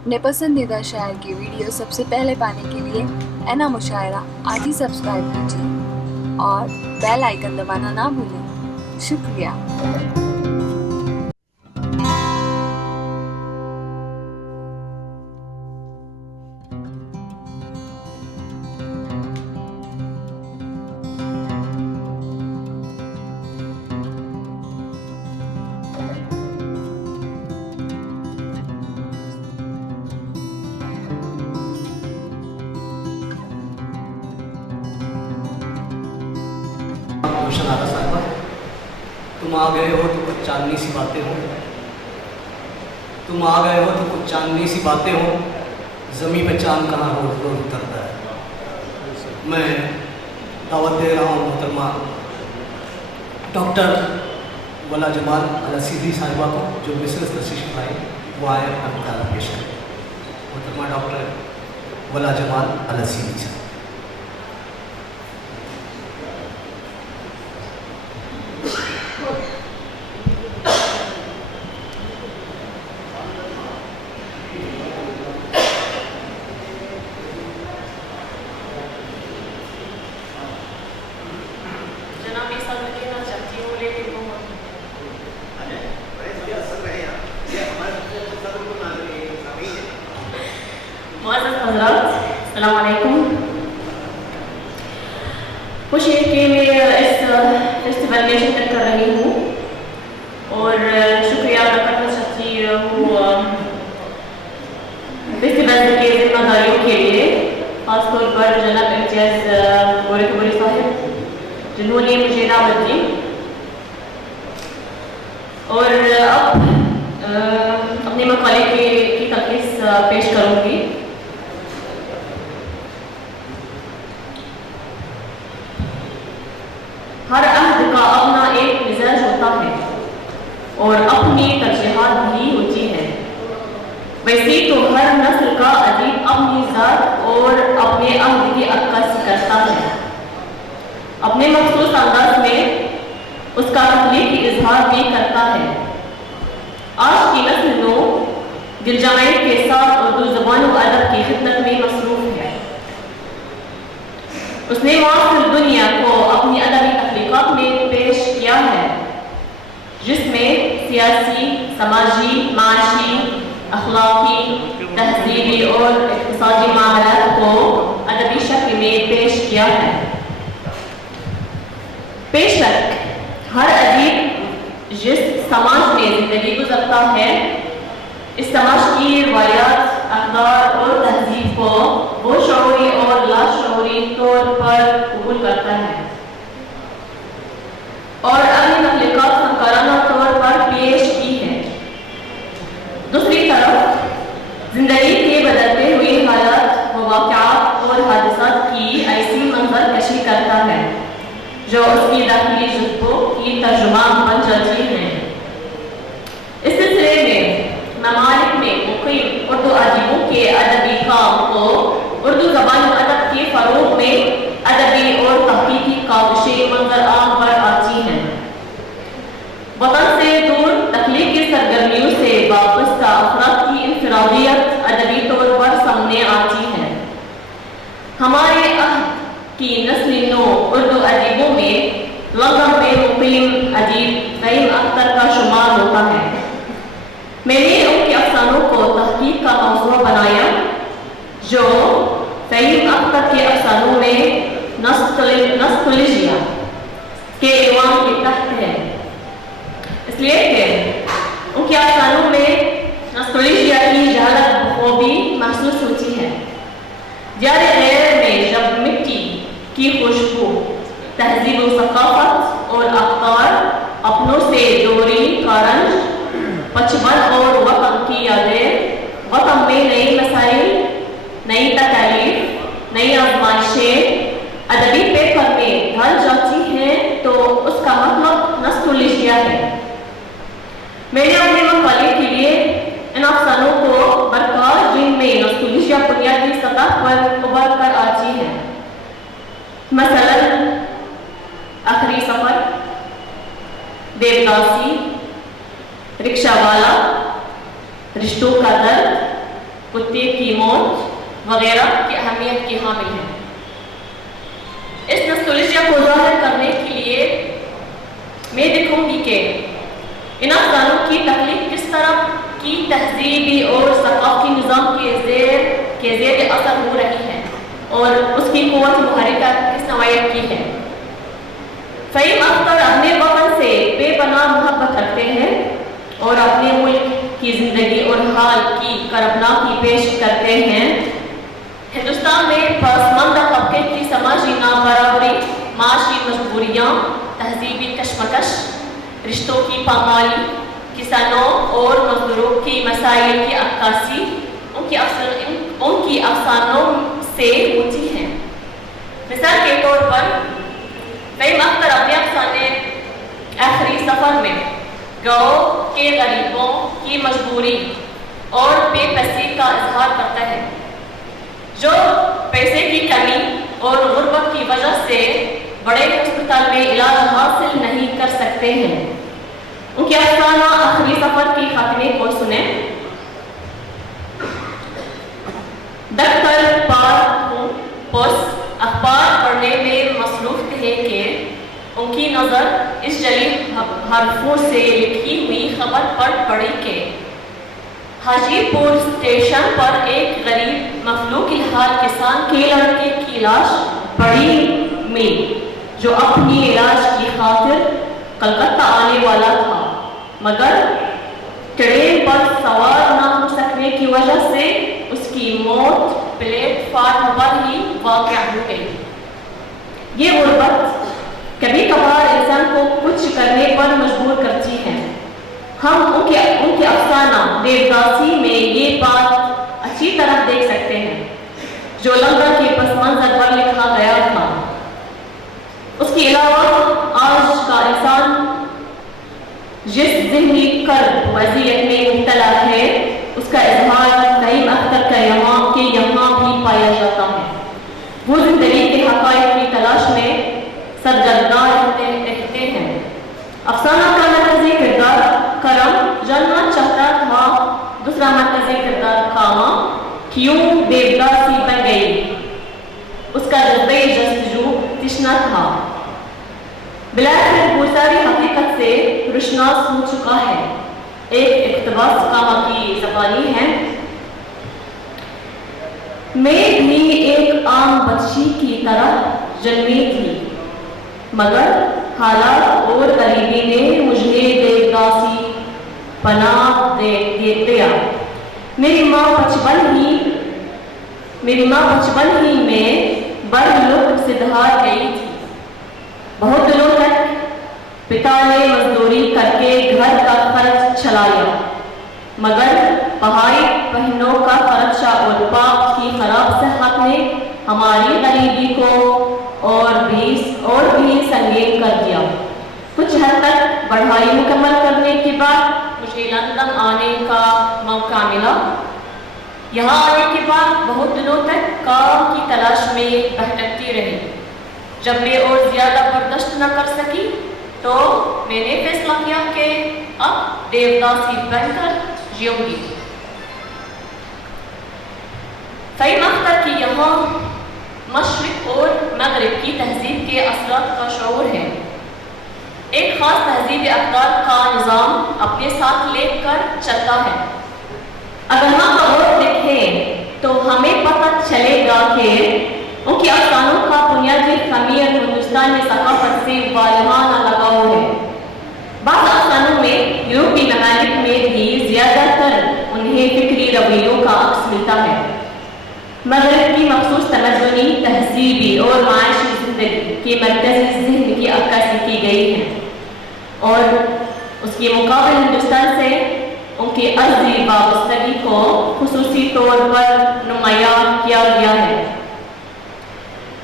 اپنے پسندیدہ شاعر کی ویڈیو سب سے پہلے پانے کے لیے اینا مشاعرہ آج ہی سبسکرائب کیجیے اور بیل آئیکن دبانا نہ بھولیں۔ شکریہ۔ تم آ گئے ہو تو کچھ چاندنی سی باتیں ہوں، تم آ گئے ہو تو کچھ چاندنی سی باتیں ہوں، زمین پہ چاند کہاں روز روز اترتا ہے۔ میں دعوت دے رہا ہوں محترمہ ڈاکٹر ولا جمال الاسیدی صاحبہ کو، جو مسز تشریف لائی وہ آئے اپنا مطالعہ پیش کریں۔ محترمہ ڈاکٹر ولا جمال الاسیدی صاحب۔ السلام علیکم۔ خوش ہے کہ میں اس فیسٹیول میں شرکت کر رہی ہوں اور شکریہ ادا کرنا چاہتی ہوں فیسٹیول کے ذمہ داریوں کے لیے، خاص طور پر جناب امتیاز گورے کبری صاحب جنہوں نے مجھے دعوت دی۔ اور اب اپنے مقالے کی تلخیص پیش کروں گی۔ ہر عہد کا اپنا ایک مزاج ہوتا ہے اور اپنی ترجیحات بھی ہوتی ہے۔ ویسے تو ہر نسل کا ادیب اپنی ذات اور اپنے عہد کی عکاسی کرتا ہے، اپنے مخصوص انداز میں اس کا تخلیقی اظہار بھی کرتا ہے۔ آج کی نسل نو دل جمعی کے ساتھ اردو زبان و ادب کی خدمت میں مصروف ہے۔ اس نے معاصر دنیا کو اپنی ادبی تخلیقات میں پیش کیا ہے، جس میں سیاسی، سماجی، معاشی، اخلاقی، تہذیبی اور اقتصادی معاملات کو ادبی شکل میں پیش کیا ہے۔ بے شک ہر ادیب جس سماج میں زندگی گزرتا ہے، اس سماج کی روایات، اقدار اور تہذیب کو وہ شعوری اور لاشعوری طور پر قبول کرتا ہے اور اپنی تخلیقات فنکارانہ طور پر پیش کی ہے۔ دوسری طرف زندگی کے بدلتے ہوئے حالات و واقعات اور حادثات کی ایسی منظر کشی کرتا ہے جو اس کی داخلی جذبوں کی ترجمان بن جاتی ہیں۔ اس سلسلے میں ممالک میں مقیم اردو ادیبوں کے ادبی کام کو اردو زبان و ادب کے فروغ میں ادبی اور تحقیقی کاوشیں منظر عام پر آتی ہیں۔ وطن سے دور تخلیقی سرگرمیوں سے وابستہ افراد کی انفرادیت ادبی طور پر سامنے آتی ہے۔ ہمارے عہد کی نسل نو اردو ادیبوں میں لندن میں مقیم ادیب فہیم اختر کا شمار ہوتا ہے۔ میں نے ان کے افسانوں کو تحقیق کا موضوع بنایا، جو فہیم اختر کے افسانوں میں نسٹالجیا کے عنوان کے تحت ہے، اس لیے کہ ان کے افسانوں میں نسٹالجیا کی جہالت بخوبی محسوس ہوتی ہے۔ دیار غیر میں جب مٹی کی خوشبو، تہذیب و ثقافت اور اقدار اپنوں سے دوری کارنج، بچپن اور وطن کی یادیں، وطن میں نئی مسائل، نئی تکالیف، نئی آزمائشیں ادبی پیپر میں ڈھل جاتی ہیں تو اس کا مطلب نسٹالجیا ہے۔ میں نے اپنے مقالے کے لیے ان افسانوں کو برقرار جن میں نسٹالجیا بنیادی سطح پر ابھر کر آتی ہے، مثلاً آخری سفر، دیوداسی، رکشہ والا، رشتوں کا درد، وغیرہ کی اہمیت کی حامل ہیں۔ اس نوسٹالجیا کو ظاہر کرنے کے لیے میں دکھوں گی کہ ان افسانوں کی تخلیق کس طرح کی تہذیبی اور ثقافتی نظام کے زیر اثر ہو رہی ہے اور اس کی قوت محرکہ کس نوعیت کی ہے۔ فہیم اختر اپنے وطن سے بے پناہ محبت رکھتے ہیں اور اپنے ملک کی زندگی اور حال کی کربناکی پیش کرتے ہیں۔ ہندوستان میں پسماندہ طبقے کی سماجی نابرابری، معاشی مجبوریاں، تہذیبی کشمکش، رشتوں کی پامالی، کسانوں اور مزدوروں کی مسائل کی عکاسی ان کی افسانوں سے ہوتی ہیں۔ مثال کے طور پر فہیم اختر اپنے افسانے آخری سفر میں گاؤں کے غریبوں کی مجبوری اور بے بسی کا اظہار کرتا ہے، جو پیسے کی کمی اور غربت کی وجہ سے بڑے ہسپتال میں علاج حاصل نہیں کر سکتے ہیں۔ ان کے افسانہ آخری سفر کی خاتمے کو سنیں۔ ڈاکٹر پوس اخبار پڑھنے میں مصروف تھے کہ ان کی نظر اس جلی حرفوں سے لکھی ہوئی خبر پر پڑی کہ حاجی پور اسٹیشن پر ایک غریب مفلوک الحال کسان کے لڑکے کی لاش پڑی ملی، جو اپنی علاج کی خاطر کلکتہ آنے والا تھا، مگر ٹرین پر سوار نہ ہو سکنے کی وجہ سے اس کی موت پلیٹ فارم پر ہی واقع ہو گئی۔ یہ غربت کبھی کبھار انسان کو کچھ کرنے پر مجبور کرتی ہے۔ ہم ان کے افسانہ دیوداسی میں یہ بات اچھی طرح دیکھ سکتے ہیں، جو لندن کے پس منظر پر لکھا گیا تھا۔ اس کے علاوہ آج کا انسان جس ذہنی کرب وضعیت میں مبتلا ہے، اس کا اظہار فہیم اختر کا یہاں بھی پایا جاتا ہے۔ وہ زندگی کے حقائق کی تلاش میں سرگرداں رہتے ہیں۔ افسانہ کا مرکزی کردار کرم جاننا چاہتا تھا، دوسرا مرکزی کردار کاما کیوں دیوداسی بن گئی، اس کا جذبہ جستجو تشنا تھا۔ بلاخر وہ ساری حقیقت سے روشناس ہو چکا ہے۔ ایک اقتباس کاما کی زبانی ہے: میں بھی ایک عام بچی کی طرح جنمی تھی، مگر حالات اور غریبی نے مجھے دیوداسی پناہ دے دیا۔ میری ماں بچپن ہی میں برلک سے دھار گئی تھی۔ بہت دنوں تک پتا نے مزدوری کر کے گھر کا خرچ چلایا، مگر پہائی بہنوں کا خرچہ اور باپ کی خراب صحت نے ہماری غریبی کو اور بھی سنگین کر دیا۔ کچھ حد تک پڑھائی مکمل کرنے کے بعد مجھے لندن آنے کا موقع ملا۔ یہاں آنے کے بعد بہت دنوں تک کام کی تلاش میں بھٹکتی رہی۔ جب میں اور زیادہ برداشت نہ کر سکی تو میں نے فیصلہ کیا کہ اب دیوداسی بن کر جیوں گی۔ فہیم اختر کی یہاں مشرق اور مغرب کی تہذیب کے اثرات کا شعور ہے۔ ایک خاص تہذیبی اقدار کا نظام اپنے ساتھ لے کر چلتا ہے۔ اگر ہم غور دیکھیں تو ہمیں پتہ چلے گا کہ ان کے افسانوں کا بنیادی خمیر ہندوستانی ثقافت سے والہانہ لگاؤ ہے۔ بعض افسانوں میں یورپی ممالک میں بھی زیادہ تر انہیں فکری رویوں کا عکس ملتا ہے۔ مغرب کی مخصوص تمدنی، تہذیبی اور معاشی زندگی کے مرکزی ذہن کی عکاسی کی گئی ہے، اور اس کے مقابل ہندوستان سے ان کی ارضی وابستگی کو خصوصی طور پر نمایاں کیا گیا ہے۔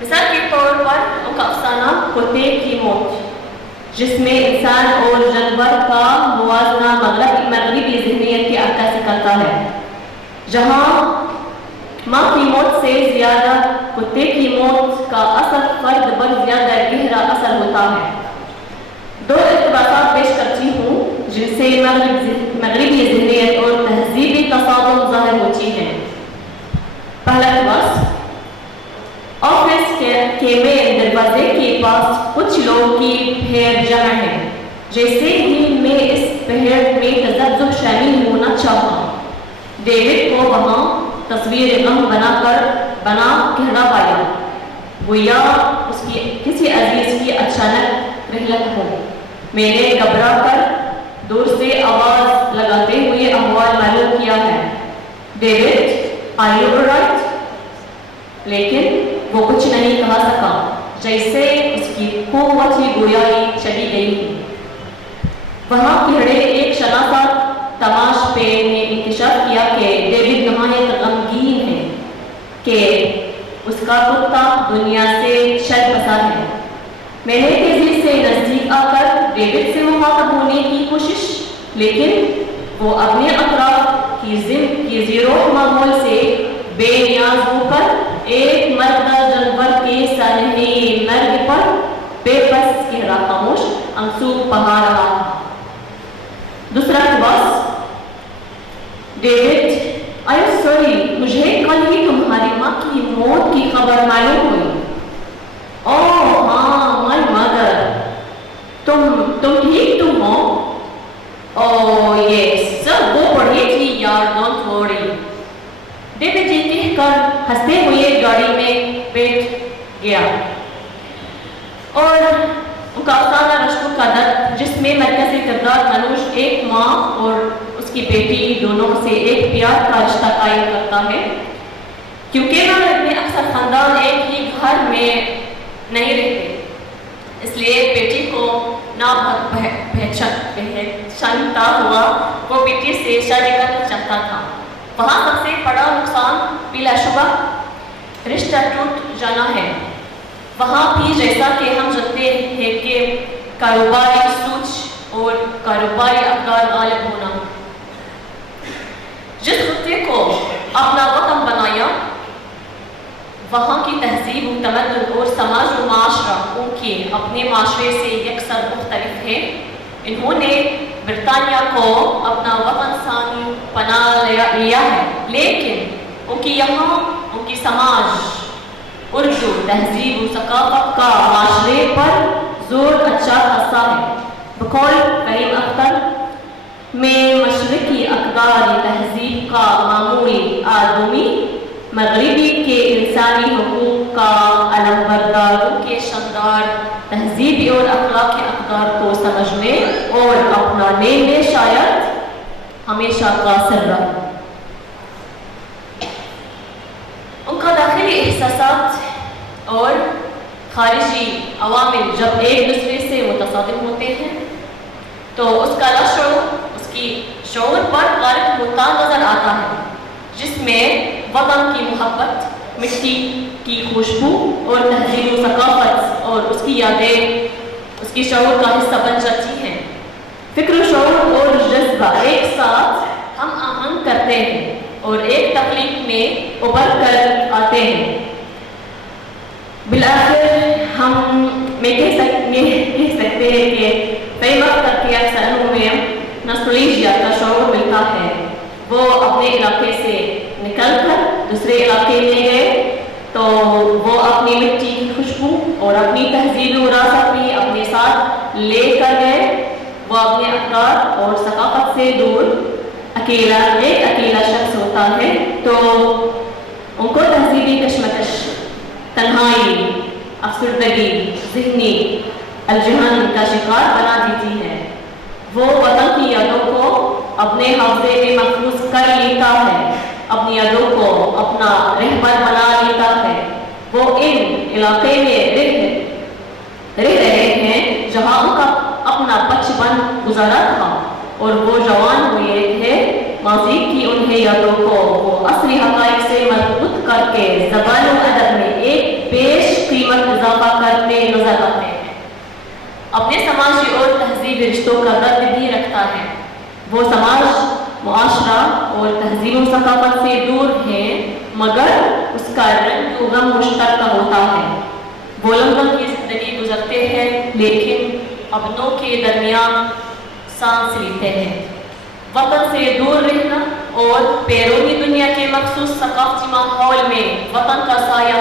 مثال کے طور پر ان کا افسانہ کتے کی موت، جس میں انسان اور جانور کا موازنہ مغربی ذہنیت کی عکاسی کرتا ہے، جہاں ماں کی موت سے زیادہ کتے کی موت کا اثر فرد پر زیادہ گہرا اثر ہوتا ہے۔ دو اقتباسات پیش کرتی ہوں جن سے مغربی ذہنیت اور تہذیبی تصادم ظاہر ہوتی ہیں۔ پہلا اقتباس: خیمے دروازے کے پاس کچھ لوگ کی بھیڑ جمع ہے. جیسے ہی میں اس بھیڑ میں تذبذب شامل ہونا چاہا، ڈیوڈ کو وہاں تصویر غم بنا کہنا پایا، گویا اس کی کسی عزیز کی اچانک رحلت ہو. میں نے گھبرا کر دور سے آواز لگاتے ہوئے احوال معلوم کیا ہے. David are you alright? لیکن وہ کچھ نہیں کہا سکا، جیسے اس کی قوت ہی گویائی چلی گئی تھی. وہاں کھڑے ایک شناسا تماش پہ نے انکشاف کیا کہ ڈیوڈ نہایت غمگین ہے کہ اس کا کتا دنیا سے چل بسا ہے. میں نے تیزی سے نزدیک آ کر ڈیوڈ سے مخاطب ہونے کی کوشش، لیکن وہ اپنے اطراف کی زیرو ماحول سے بے نیاز ہو کر ایک مردہ جانور کے سانحے مرگ پر بے بس گہرا خاموش آنسو بہا رہا تھا. دوسرا لباس. ڈیوڈ آئی ایم سوری، مجھے کل ہی تمہاری ماں کی موت کی خبر معلوم ہوئی. اوہ ہاں، مائی مدر، تم ٹھیک تو ہو؟ اوہ یس، وہ پڑھی تھی یار، ڈونٹ وری. ڈیوڈ یہ کہہ کر ہنستے ہوئے گاڑی میں بیٹھ گیا اور ان کا افسانہ رشتوں کا درد، جس میں مرکزی کردار منوج ایک ماں اور اس کی بیٹی دونوں سے ایک پیار کا رشتہ قائم کرتا ہے. کیونکہ مرد میں اکثر خاندان ایک ہی گھر میں نہیں رہتے، اس لیے بیٹی کو نہ بہت پہچانتا ہوا وہ بیٹی سے شادی کرنا چاہتا تھا. وہاں سب سے بڑا نقصان بلا شبہ رشتہ ٹوٹ جانا ہے. وہاں بھی جیسا کہ ہم جانتے ہیں کہ کاروباری سوچ اور کاروباری اقدار غالب ہونا. جس خطے کو اپنا وطن بنایا، وہاں کی تہذیب و تمدن اور سماج و معاشرہ ان کے اپنے معاشرے سے یکسر مختلف ہے. انہوں نے برطانیہ کو اپنا وطن ثانی پناہ لیا ہے، لیکن ان کی یہاں ان کی سماج، اردو، تہذیب و ثقافت کا معاشرے پر زور اچھا خاصا ہے. بقول کریم اختر، میں مشرقی اقدار تہذیب کا معمولی آدمی مغربی کے انسانی حقوق کا علمبرداروں کے شاندار تہذیبی اور اخلاقی اقدار کو سمجھنے اور اپنانے میں شاید ہمیشہ قاصر رہا. ان کا داخلی احساسات اور خارجی عوامل جب ایک دوسرے سے متصادم ہوتے ہیں تو اس کا لاشعور اس کی شعور پر غالب ہوتا نظر آتا ہے، جس میں وطن کی محبت، مٹی کی خوشبو اور تہذیب و ثقافت اور اس کی یادیں اس کی شعور کا حصہ بن جاتی ہیں. فکر و شعور اور جذبہ ایک ساتھ ہم آہنگ کرتے ہیں اور ایک تخلیق میں ابھر کر آتے ہیں. بالآخر میں کہہ سکتے ہیں کہ کئی وقت تک کے افسانوں میں نوسٹالجیا کا شعور ملتا ہے. وہ اپنے علاقے سے نکل کر دوسرے علاقے میں گئے تو وہ اپنی مٹی کی خوشبو اور اپنی تہذیب و وراثت بھی اپنے ساتھ لے کر گئے. وہ اپنے اقدار اور ثقافت سے دور ایک اکیلا شخص ہوتا ہے تو ان کو تہذیبی کشمکش، تنہائی، افسردگی، ذہنی الجھن کا شکار بنا دیتی ہے. وہ وطن کی یادوں کو اپنے حافظے میں محفوظ کر لیتا ہے، اپنی یادوں کو اپنا رہبر بنا لیتا ہے. وہ ان علاقے میں رہ رہے ہیں جہاں ان کا اپنا بچپن گزارا تھا اور وہ جوان ہوئے تھے. ماضی کی انہیں یادوں کو وہ اصلی حقائق سے مربوط کر کے زبان و ادب میں ایک بیش قیمت اضافہ کرتے نظر آتے ہیں. اپنے سماجی اور تہذیبی رشتوں کا درد بھی رکھتا ہے. وہ سماج، معاشرہ اور تہذیب و ثقافت سے دور ہیں مگر اس کا رنگ و غم مشترکہ ہوتا ہے. وہ لمبن کی زندگی گزرتے ہیں لیکن اپنوں کے درمیان سانس لیتے ہیں. وطن سے دور رہنا اور بیرونی دنیا کے مخصوص ثقافتی ماحول میں وطن کا سایہ